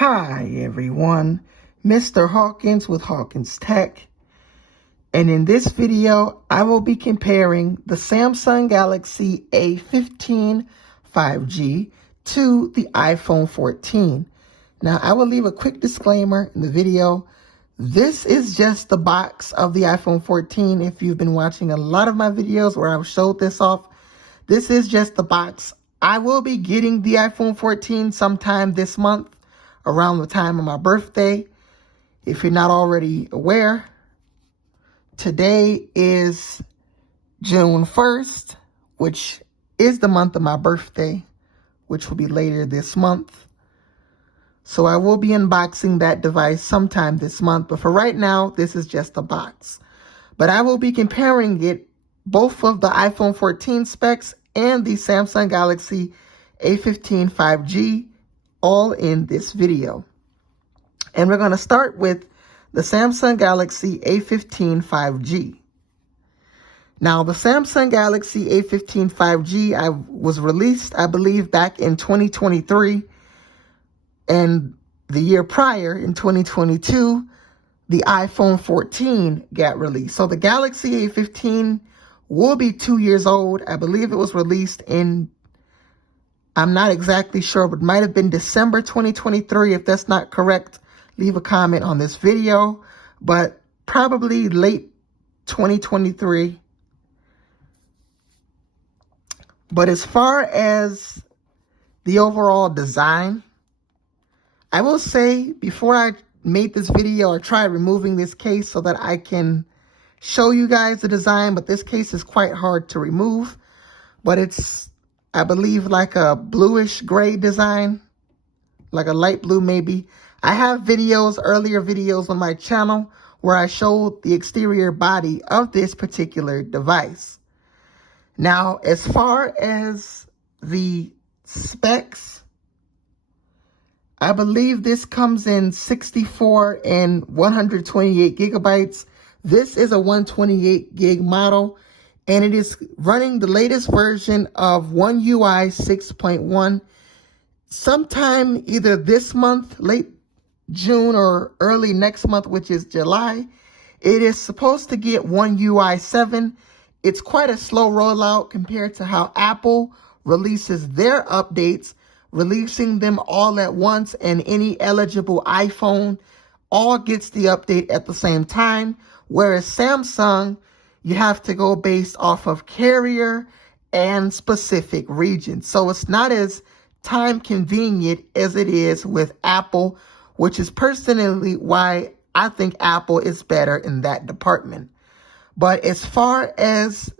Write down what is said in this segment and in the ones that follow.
Hi everyone, Mr. Hawkins with Hawkins Tech, and in this video I will be comparing the Samsung Galaxy A15 5G to the iPhone 14. Now I will leave a quick disclaimer in the video. This is just the box of the iPhone 14. If you've been watching a lot of my videos where I've showed this off, this is just the box. I will be getting the iPhone 14 sometime this month, around the time of my birthday. If you're not already aware, today is June 1st, which is the month of my birthday, which will be later this month. So I will be unboxing that device sometime this month, but for right now, this is just a box. But I will be comparing it, both of the iPhone 14 specs and the Samsung Galaxy A15 5G, all in this video. And we're going to start with the Samsung Galaxy A15 5G. Now, the Samsung Galaxy A15 5G was released, I believe, back in 2023. And the year prior, in 2022, the iPhone 14 got released. So the Galaxy A15 will be 2 years old. I believe it was released in, I'm not exactly sure, but it might have been December 2023. If that's not correct, leave a comment on this video, but probably late 2023. But as far as the overall design, I will say before I made this video, I tried removing this case so that I can show you guys the design, but this case is quite hard to remove. But it's, I believe, like a bluish gray design, like a light blue maybe. I have earlier videos on my channel where I showed the exterior body of this particular device. Now, as far as the specs, I believe this comes in 64 and 128 gigabytes. This is a 128 gig model, and it is running the latest version of One UI 6.1. Sometime either this month, late June, or early next month, which is July, it is supposed to get One UI 7. It's quite a slow rollout compared to how Apple releases their updates, releasing them all at once, and any eligible iPhone all gets the update at the same time. Whereas Samsung, you have to go based off of carrier and specific region. So it's not as time convenient as it is with Apple, which is personally why I think Apple is better in that department. But as far as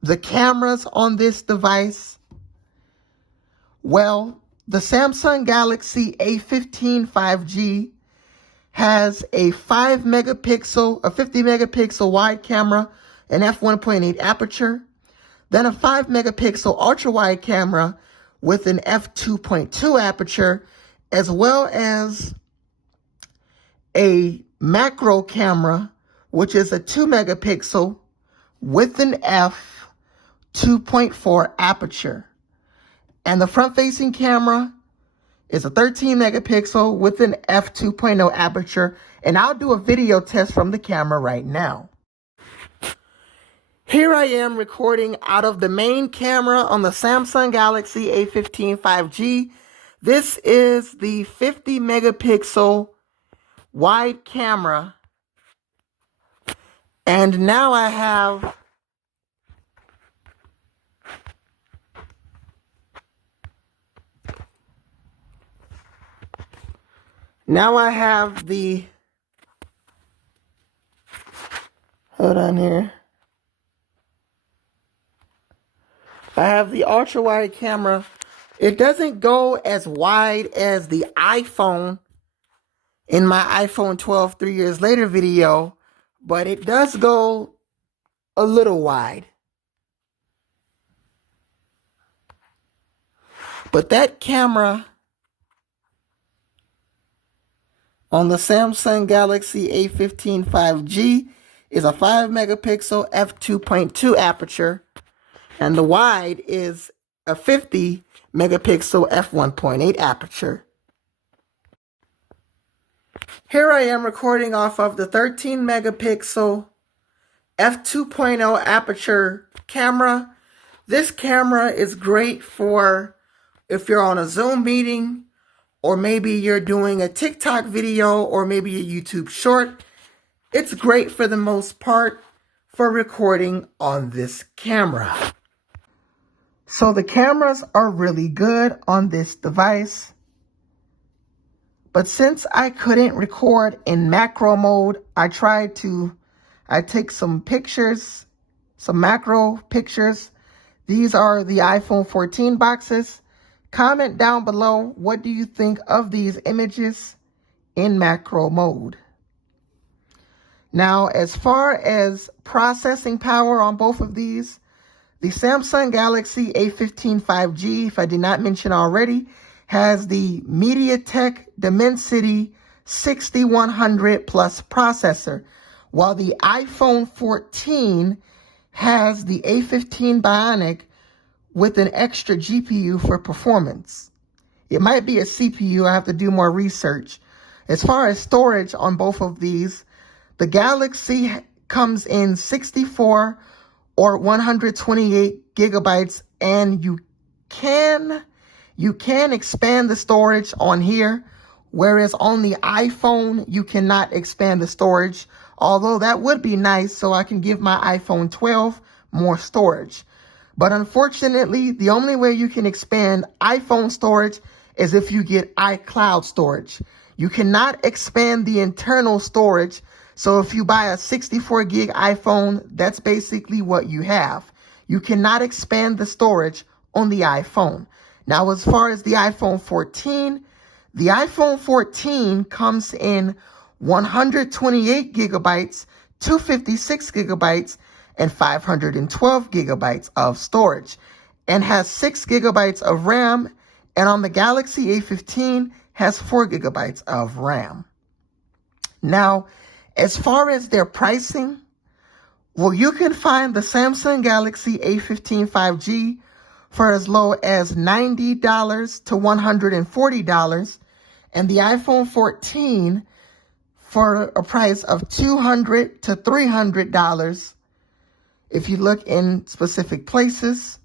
the cameras on this device, well, the Samsung Galaxy A15 5G has a 50 megapixel wide camera, an f1.8 aperture, then a 5 megapixel ultra wide camera with an f2.2 aperture, as well as a macro camera, which is a 2 megapixel with an f2.4 aperture. And the front-facing camera is a 13 megapixel with an f2.0 aperture. And I'll do a video test from the camera right now. Here I am recording out of the main camera on the Samsung Galaxy A15 5G. This is the 50 megapixel wide camera. And now I have the, hold on here. I have the ultra wide camera. It doesn't go as wide as the iPhone in my iPhone 12 3 years later video, but it does go a little wide. But that camera on the Samsung Galaxy A15 5G is a 5 megapixel f2.2 aperture, and the wide is a 50 megapixel f1.8 aperture. Here I am recording off of the 13 megapixel f2.0 aperture camera. This camera is great for if you're on a Zoom meeting, or maybe you're doing a TikTok video, or maybe a YouTube short. It's great for the most part for recording on this camera. So the cameras are really good on this device. But since I couldn't record in macro mode, I take some pictures, some macro pictures. These are the iPhone 14 boxes. Comment down below, what do you think of these images in macro mode? Now, as far as processing power on both of these, the Samsung Galaxy A15 5G, if I did not mention already, has the MediaTek Dimensity 6100 Plus processor, while the iPhone 14 has the A15 Bionic with an extra GPU for performance. It might be a CPU. I have to do more research. As far as storage on both of these, the Galaxy comes in 64 or 128 gigabytes, and you can expand the storage on here, whereas on the iPhone, you cannot expand the storage, although that would be nice so I can give my iPhone 12 more storage. But unfortunately, the only way you can expand iPhone storage is if you get iCloud storage. You cannot expand the internal storage. So if you buy a 64 gig iPhone, that's basically what you have. You cannot expand the storage on the iPhone. Now, as far as the iPhone 14 comes in 128 gigabytes, 256 gigabytes, and 512 gigabytes of storage, and has 6 gigabytes of RAM, and on the Galaxy A15 has 4 gigabytes of RAM. Now, as far as their pricing, well, you can find the Samsung Galaxy A15 5G for as low as $90 to $140, and the iPhone 14 for a price of $200 to $300 if you look in specific places.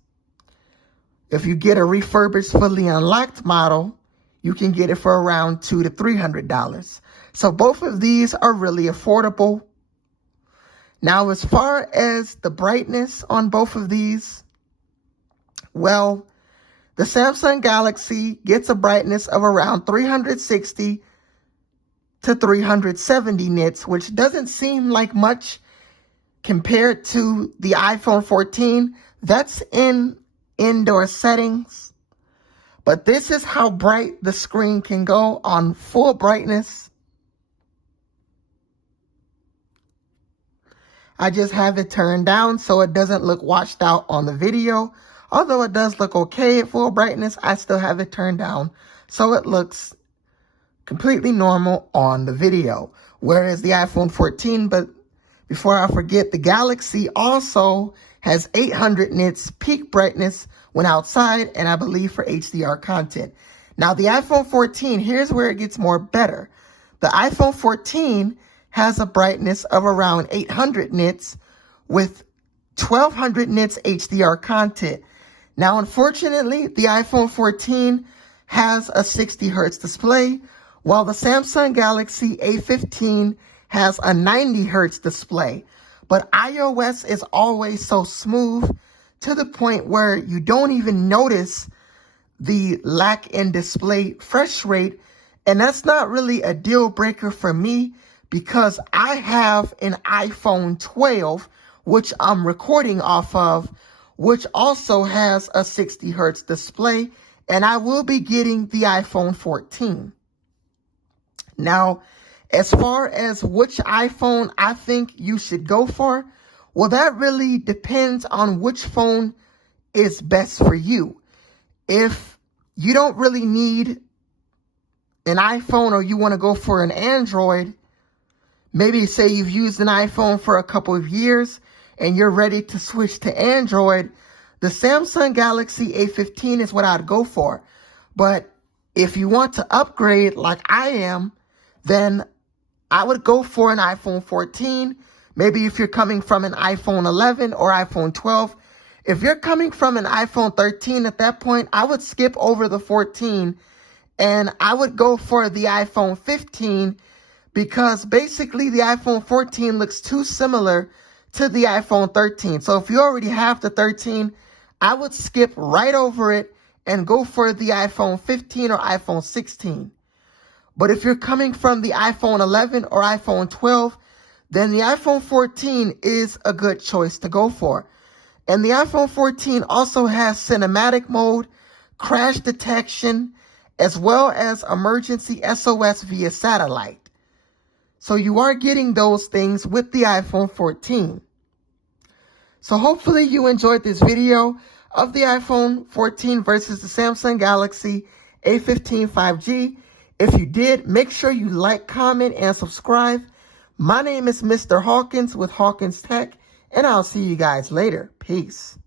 If you get a refurbished, fully unlocked model, you can get it for around $200 to $300. So both of these are really affordable. Now, as far as the brightness on both of these, well, the Samsung Galaxy gets a brightness of around 360 to 370 nits, which doesn't seem like much compared to the iPhone 14. That's in indoor settings. But this is how bright the screen can go on full brightness. I just have it turned down so it doesn't look washed out on the video. Although it does look okay at full brightness, I still have it turned down so it looks completely normal on the video. Whereas the iPhone 14, but before I forget, the Galaxy also has 800 nits peak brightness when outside, and I believe for HDR content. Now, the iPhone 14, here's where it gets more better. The iPhone 14 has a brightness of around 800 nits with 1200 nits HDR content. Now, unfortunately, the iPhone 14 has a 60 hertz display, while the Samsung Galaxy A15 has a 90 hertz display. But iOS is always so smooth to the point where you don't even notice the lack in display refresh rate. And that's not really a deal breaker for me because I have an iPhone 12, which I'm recording off of, which also has a 60 hertz display, and I will be getting the iPhone 14. Now, as far as which iPhone I think you should go for, well, that really depends on which phone is best for you. If you don't really need an iPhone or you want to go for an Android, maybe say you've used an iPhone for a couple of years and you're ready to switch to Android, the Samsung Galaxy A15 is what I'd go for. But if you want to upgrade like I am, then I would go for an iPhone 14. Maybe if you're coming from an iPhone 11 or iPhone 12. If you're coming from an iPhone 13 at that point, I would skip over the 14 and I would go for the iPhone 15 because basically the iPhone 14 looks too similar to the iPhone 13. So if you already have the 13, I would skip right over it and go for the iPhone 15 or iPhone 16. But if you're coming from the iPhone 11 or iPhone 12, then the iPhone 14 is a good choice to go for. And the iPhone 14 also has cinematic mode, crash detection, as well as emergency SOS via satellite. So you are getting those things with the iPhone 14. So hopefully you enjoyed this video of the iPhone 14 versus the Samsung Galaxy A15 5G. If you did, make sure you like, comment, and subscribe. My name is Mr. Hawkins with Hawkins Tech, and I'll see you guys later. Peace.